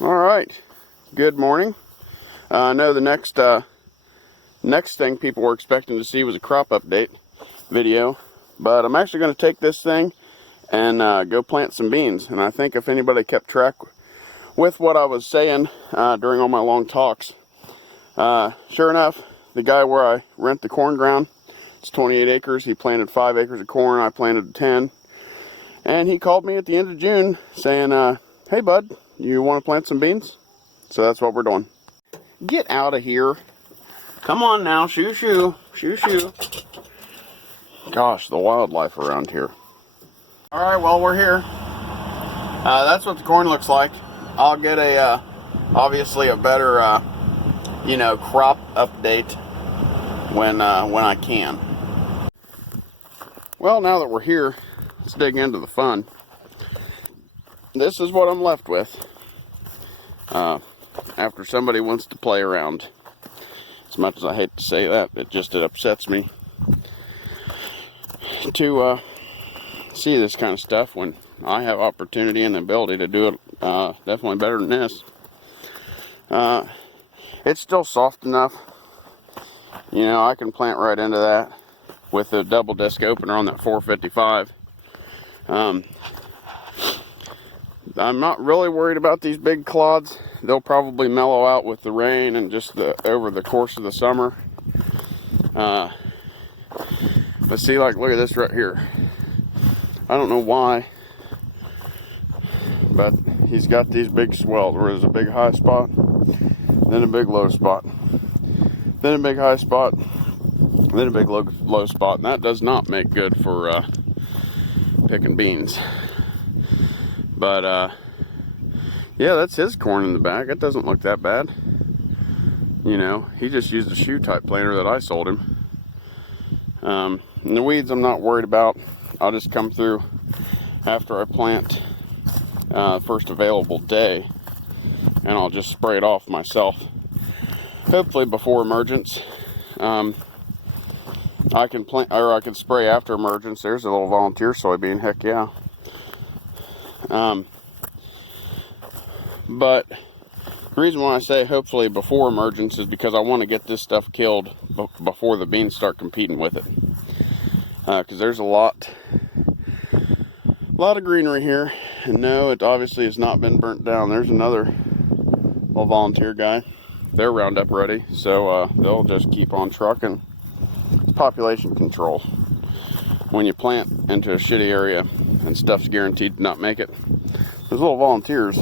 All right, good morning. I know the next thing people were expecting to see was a crop update video, but I'm actually going to take this thing and go plant some beans. And I think if anybody kept track with what I was saying during all my long talks, sure enough, the guy where I rent the corn ground, it's 28 acres. He planted 5 acres of corn. I planted 10. And he called me at the end of June saying, hey bud, you want to plant some beans? So that's what we're doing. Get out of here. Come on now, shoo shoo, shoo shoo. Gosh, the wildlife around here. All right, well, we're here. That's what the corn looks like. I'll get obviously a better, crop update when I can. Well, now that we're here, let's dig into the fun. This is what I'm left with after somebody wants to play around. As much as I hate to say that, it upsets me to see this kind of stuff when I have opportunity and the ability to do it definitely better than this. It's still soft enough. I can plant right into that with a double disc opener on that 455. I'm not really worried about these big clods. They'll probably mellow out with the rain and just over the course of the summer. But see, look at this right here. I don't know why, but he's got these big swells where there's a big high spot, then a big low spot, then a big high spot, then a big low spot, and that does not make good for picking beans. But yeah, that's his corn in the back. It doesn't look that bad. He just used a shoe type planter that I sold him. And the weeds I'm not worried about. I'll just come through after I plant first available day, and I'll just spray it off myself. Hopefully before emergence. I can plant, or I can spray after emergence. There's a little volunteer soybean. Heck yeah. But the reason why I say hopefully before emergence is because I want to get this stuff killed before the beans start competing with it. Because there's a lot of greenery here, and no, it obviously has not been burnt down. There's another little volunteer guy. They're Roundup ready, so they'll just keep on trucking. It's population control. When you plant into a shitty area and stuff's guaranteed to not make it, those little volunteers,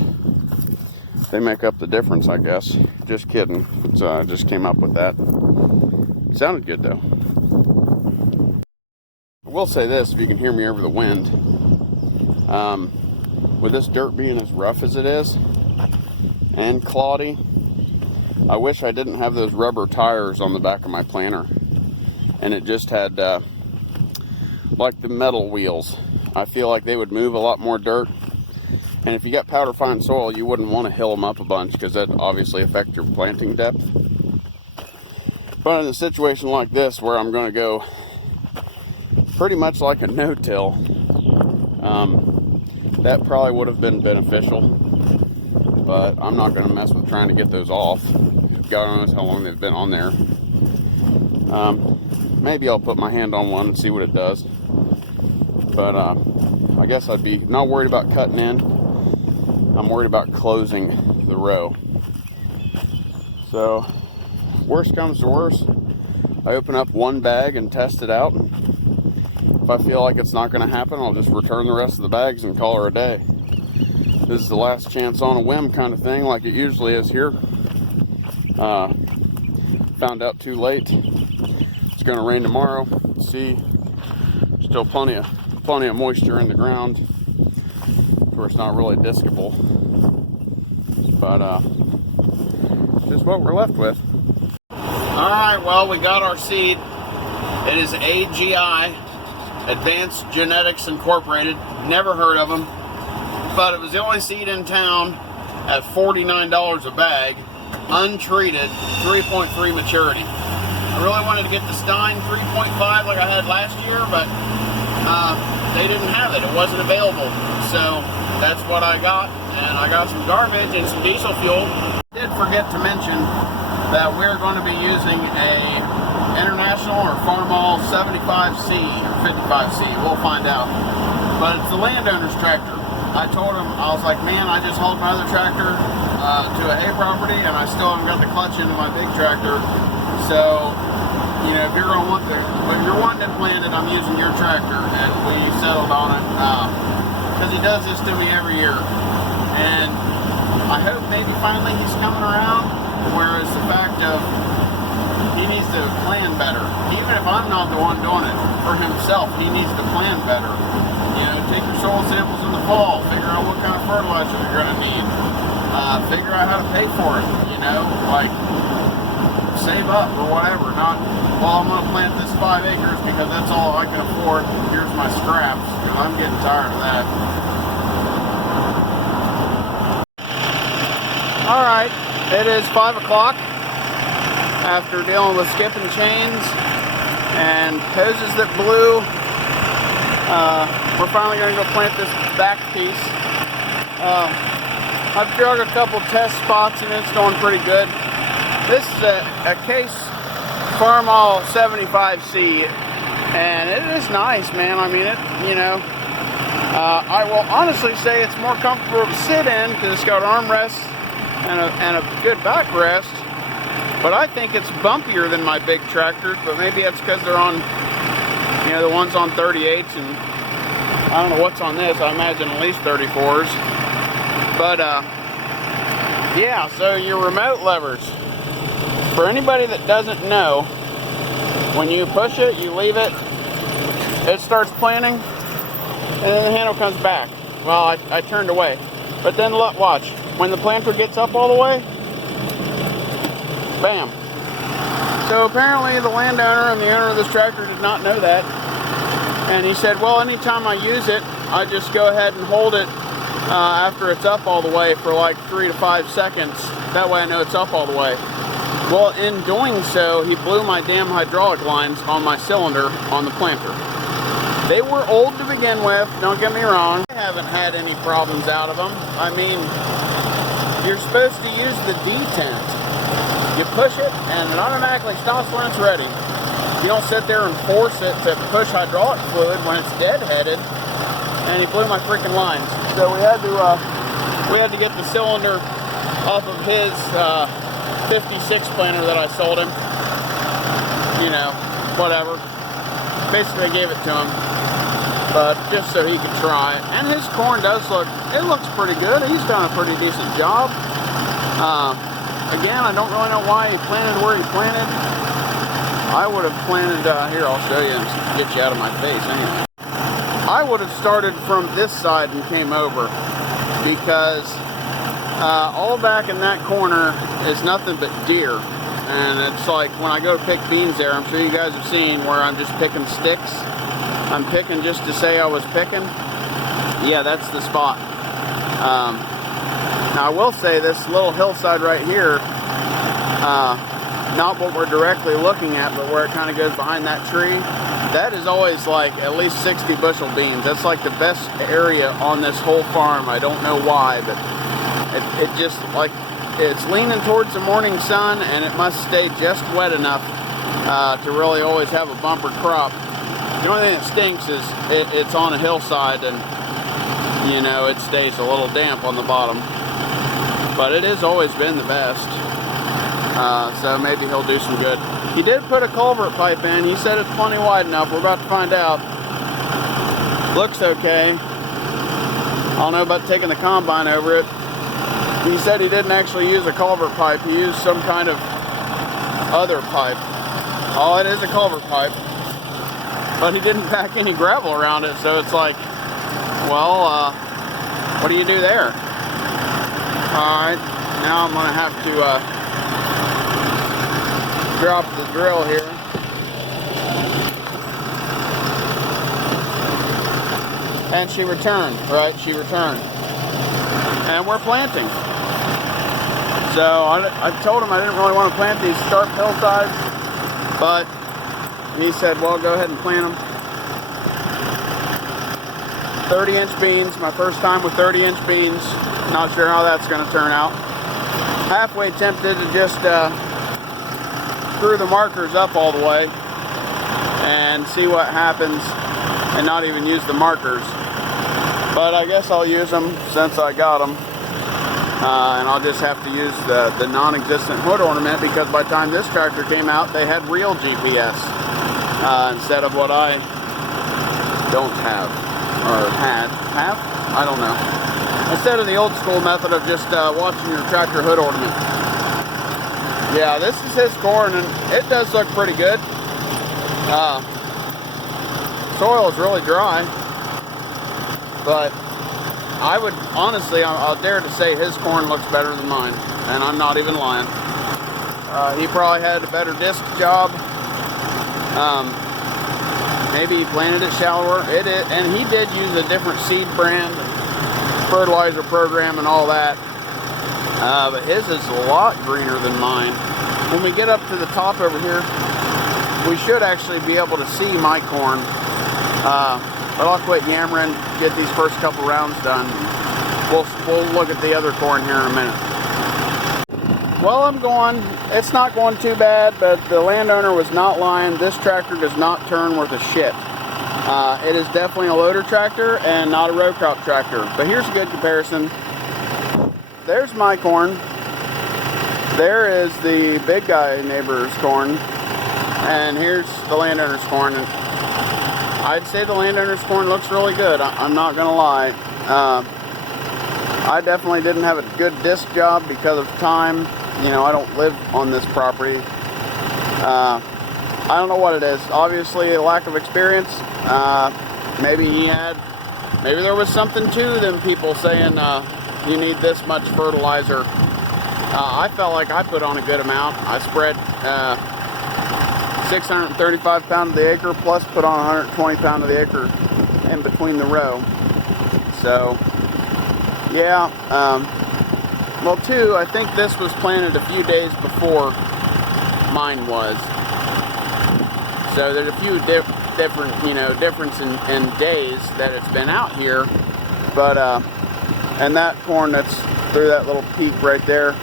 they make up the difference, I guess. Just kidding. So I just came up with that. It sounded good though. I will say this, if you can hear me over the wind, with this dirt being as rough as it is and cloddy, I wish I didn't have those rubber tires on the back of my planter and it just had like the metal wheels. I feel like they would move a lot more dirt, and if you got powder fine soil, you wouldn't want to hill them up a bunch because that obviously affects your planting depth. But in a situation like this where I'm going to go pretty much like a no-till, that probably would have been beneficial, but I'm not going to mess with trying to get those off. God knows how long they've been on there. Maybe I'll put my hand on one and see what it does, but I guess I'd be not worried about cutting in. I'm worried about closing the row. So worst comes to worst, I open up one bag and test it out. If I feel like it's not going to happen, I'll just return the rest of the bags and call her a day. This is the last chance on a whim kind of thing, like it usually is here. Found out too late. It's going to rain tomorrow. See, still plenty of moisture in the ground, where it's not really discable. But just what we're left with. All right, well, we got our seed. It is AGI, Advanced Genetics Incorporated. Never heard of them, but it was the only seed in town at $49 a bag, untreated, 3.3 maturity. I really wanted to get the Stein 3.5 like I had last year, but they didn't have it. It wasn't available. So that's what I got, and I got some garbage and some diesel fuel. I did forget to mention that we're going to be using a International or Farmall 75C or 55C, we'll find out. But it's the landowner's tractor. I told him, I was like, man, I just hauled my other tractor to a hay property, and I still haven't got the clutch into my big tractor. So, you know, if you're going to want if you're wanting it planted, I'm using your tractor, and we settled on it because he does this to me every year. And I hope maybe finally he's coming around, whereas the fact of he needs to plan better. Even if I'm not the one doing it for himself, he needs to plan better. You know, take your soil samples in the fall, figure out what kind of fertilizer you're going to need, figure out how to pay for it, you know, like save up or whatever. Not, well, I'm going to plant this 5 acres because that's all I can afford. Here's my scraps, because I'm getting tired of that. Alright, it is 5 o'clock after dealing with skipping chains and hoses that blew. We're finally going to go plant this back piece. I've drug a couple test spots and it's going pretty good. This is a Case Farmall 75C, and it is nice, man. I mean, it, you know, I will honestly say it's more comfortable to sit in because it's got armrests and a good backrest. But I think it's bumpier than my big tractors, but maybe that's because they're on, you know, the one's on 38s, and I don't know what's on this. I imagine at least 34s. But, yeah, so your remote levers. For anybody that doesn't know, when you push it, you leave it, it starts planting, and then the handle comes back. Well, I turned away. But then look, watch. When the planter gets up all the way, bam. So apparently the landowner and the owner of this tractor did not know that. And he said, well, anytime I use it, I just go ahead and hold it after it's up all the way for like 3 to 5 seconds. That way I know it's up all the way. Well, in doing so, he blew my damn hydraulic lines on my cylinder on the planter. They were old to begin with, don't get me wrong. I haven't had any problems out of them. I mean, you're supposed to use the detent. You push it, and it automatically stops when it's ready. You don't sit there and force it to push hydraulic fluid when it's deadheaded. And he blew my freaking lines. So we had to get the cylinder off of his 56 planter that I sold him. You know, whatever. Basically, I gave it to him, but just so he could try. And his corn does looks pretty good. He's done a pretty decent job. Again, I don't really know why he planted where he planted. I would have planted, here, I'll show you and get you out of my face anyway. I would have started from this side and came over, because all back in that corner is nothing but deer. And it's like when I go to pick beans there, I'm sure you guys have seen where I'm just picking sticks. I'm picking just to say I was picking. Yeah, that's the spot. Now I will say this little hillside right here, not what we're directly looking at, but where it kind of goes behind that tree, that is always like at least 60 bushel beans. That's like the best area on this whole farm. I don't know why, but it just like, it's leaning towards the morning sun, and it must stay just wet enough to really always have a bumper crop. The only thing that stinks is it's on a hillside, and you know, it stays a little damp on the bottom. But it has always been the best. So maybe he'll do some good. He did put a culvert pipe in. He said it's plenty wide enough. We're about to find out. Looks okay. I don't know about taking the combine over it. He said he didn't actually use a culvert pipe. He used some kind of other pipe. Oh, it is a culvert pipe. But he didn't pack any gravel around it, so it's like, well, what do you do there? Alright, now I'm going to have to drop the drill here. And she returned, right? She returned. And we're planting. So I told him I didn't really want to plant these sharp hillsides, but he said, well, go ahead and plant them. 30-inch beans, my first time with 30-inch beans. Not sure how that's going to turn out. Halfway tempted to just screw the markers up all the way and see what happens and not even use the markers. But I guess I'll use them since I got them. And I'll just have to use the non-existent hood ornament, because by the time this tractor came out, they had real GPS instead of what I don't have, or have? I don't know. Instead of the old school method of just watching your tractor hood ornament. Yeah, this is his corn, and it does look pretty good. Soil is really dry, but I would, honestly, I'll dare to say his corn looks better than mine, and I'm not even lying. He probably had a better disc job. Maybe he planted it shallower. And he did use a different seed brand, fertilizer program, and all that. But his is a lot greener than mine. When we get up to the top over here, we should actually be able to see my corn. But I'll quit yammering, get these first couple rounds done. We'll look at the other corn here in a minute. Well, it's not going too bad, but the landowner was not lying. This tractor does not turn worth a shit. It is definitely a loader tractor and not a row crop tractor. But here's a good comparison. There's my corn. There is the big guy neighbor's corn. And here's the landowner's corn. And I'd say the landowner's corn looks really good. I'm not going to lie. I definitely didn't have a good disc job because of time. You know, I don't live on this property. I don't know what it is. Obviously, a lack of experience. Maybe there was something to them people saying you need this much fertilizer. I felt like I put on a good amount. I spread 635 pounds of the acre, plus put on 120 pounds of the acre in between the row. So, yeah. Well, too, I think this was planted a few days before mine was. So there's a few difference in days that it's been out here. But, and that corn that's through that little peak right there,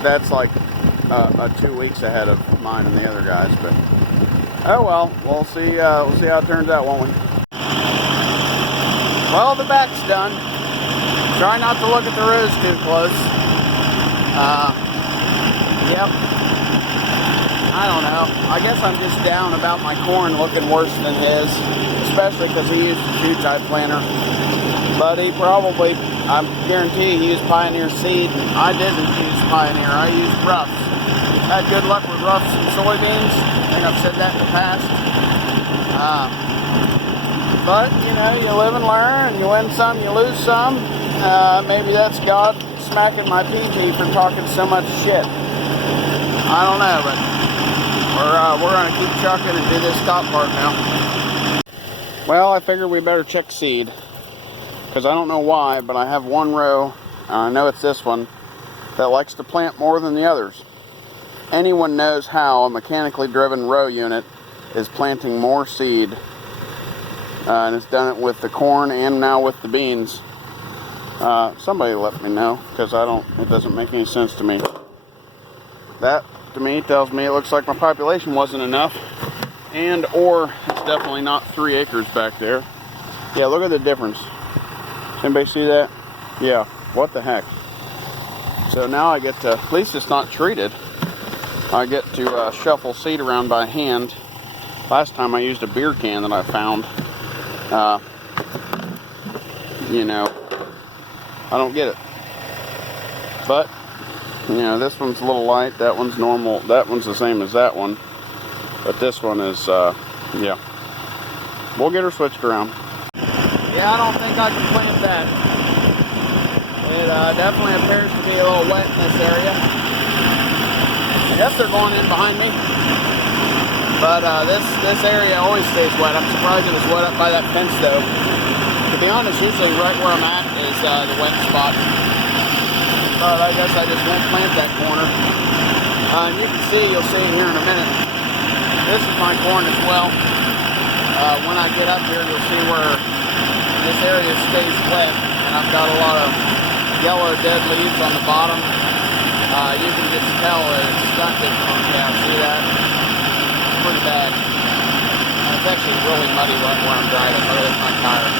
that's like 2 weeks ahead of mine and the other guys. But oh well, we'll see how it turns out, won't we? Well, the back's done. Try not to look at the rows too close. Yep. I don't know. I guess I'm just down about my corn looking worse than his, especially because he used a shoe-type planter. But he probably, I guarantee he used Pioneer seed. I didn't use Pioneer. I used Ruffs. Had good luck with Ruffs and soybeans. I think I've said that in the past. But, you know, you live and learn, and you win some, you lose some. Maybe that's God smacking my PG for talking so much shit. I don't know, but we're going to keep chucking and do this top part now. Well, I figured we better check seed. Because I don't know why, but I have one row, I know it's this one, that likes to plant more than the others. Anyone knows how a mechanically driven row unit is planting more seed. And it's done it with the corn and now with the beans. Somebody let me know, because it doesn't make any sense to me. That, to me, tells me it looks like my population wasn't enough. And, or, it's definitely not 3 acres back there. Yeah, look at the difference. Anybody see that? Yeah, what the heck. So now I get to, at least it's not treated. I get to shuffle seed around by hand. Last time I used a beer can that I found. You know, I don't get it. But, you know, this one's a little light, that one's normal, that one's the same as that one. But this one is, yeah. We'll get her switched around. Yeah, I don't think I can plant that. It definitely appears to be a little wet in this area. I guess they're going in behind me. But this area always stays wet. I'm surprised it was wet up by that fence though. To be honest, usually right where I'm at is the wet spot. But I guess I just won't plant that corner. And you can see, you'll see it here in a minute. This is my corn as well. when I get up here, you'll see where this area stays wet, and I've got a lot of yellow dead leaves on the bottom. You can just tell that it's stunted. Yeah, see that? Pretty bad. It's actually really muddy where I'm driving. Look at my tire.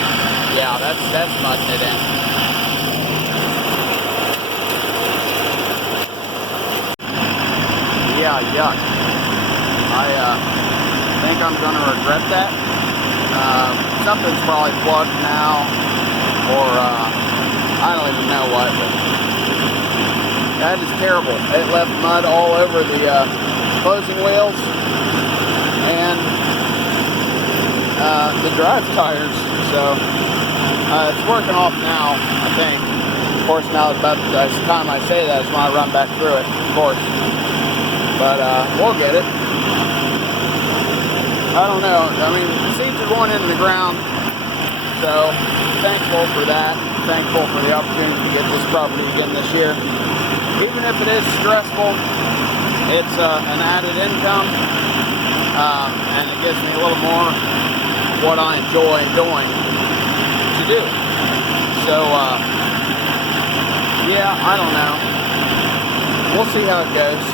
Yeah, that's mudding it in. Yeah, yuck. I think I'm going to regret that. Something's probably plugged now, or I don't even know what, but that is terrible. It left mud all over the closing wheels and the drive tires, so it's working off now, I think. Of course, now about the time I say that is when I run back through it, of course. But we'll get it. I don't know. I mean, the seeds are going into the ground, so thankful for that. Thankful for the opportunity to get this property again this year. Even if it is stressful, it's an added income, and it gives me a little more what I enjoy doing to do. So, yeah, I don't know. We'll see how it goes.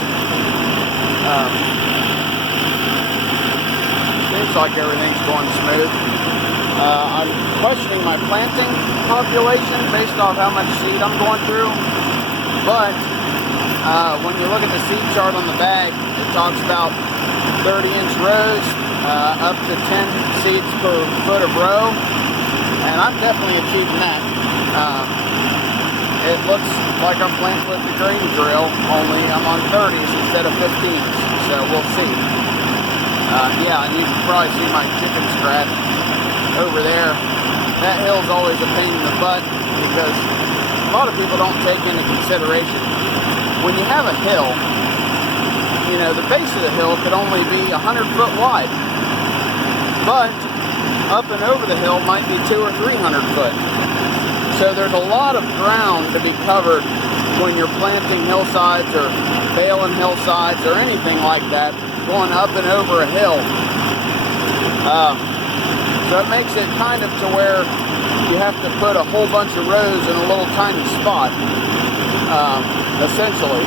Seems like everything's going smooth. I'm questioning my planting population based off how much seed I'm going through. But when you look at the seed chart on the bag, it talks about 30-inch rows, up to 10 seeds per foot of row, and I'm definitely achieving that. It looks like I'm planting with the green drill, only I'm on 30s instead of 15s, so we'll see. Yeah, and you can probably see my chicken scratch over there. That hill's always a pain in the butt because a lot of people don't take into consideration when you have a hill, you know, the base of the hill could only be 100 foot wide, but up and over the hill might be 200 or 300 foot. So there's a lot of ground to be covered when you're planting hillsides or baling hillsides or anything like that, going up and over a hill. So it makes it kind of to where you have to put a whole bunch of rows in a little tiny spot, essentially.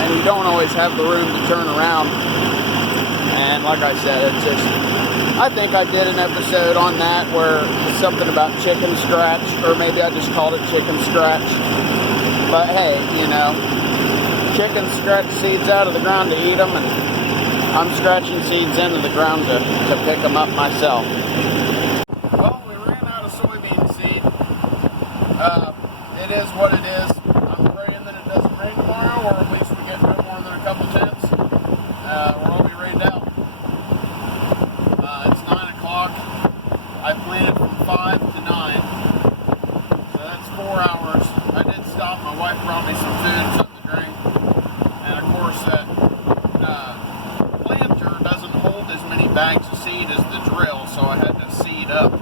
And you don't always have the room to turn around. And like I said, it's just, I think I did an episode on that where it's something about chicken scratch, or maybe I just called it chicken scratch. But hey, you know, chickens scratch seeds out of the ground to eat them, and I'm scratching seeds into the ground to pick them up myself. Well, we ran out of soybean seed. It is what it is. I'm praying that it doesn't rain tomorrow, or at least we get no more than a couple tenths. Or I'll be rained out. It's 9 o'clock. I planted from 5 to 9. So that's 4 hours. I did stop. My wife brought me some food, something to drink. And of course that planter doesn't hold as many bags of seed as the drill, so I had to seed up.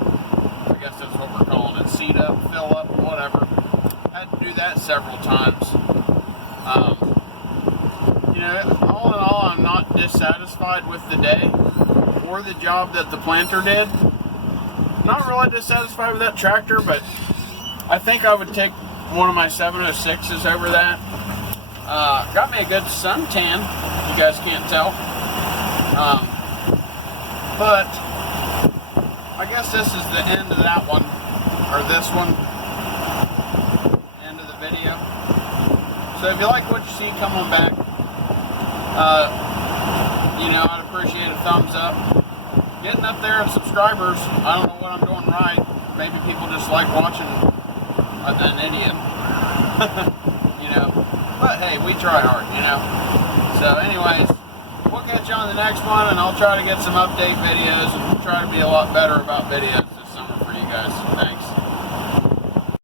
I guess that's what we're calling it. Seed up, fill up, whatever. I had to do that several times. You know, all in all, I'm not dissatisfied with the day or the job that the planter did. Not really dissatisfied with that tractor, but I think I would take one of my 706s over that. Got me a good suntan, you guys can't tell. But I guess this is the end of that one, or this one. End of the video. So if you like what you see, come on back. You know, I'd appreciate a thumbs up. Getting up there in subscribers, I don't know what I'm doing right. Maybe people just like watching an idiot. You know, but hey, we try hard, you know. So anyways, we'll catch you on the next one, and I'll try to get some update videos and try to be a lot better about videos this summer for you guys. Thanks.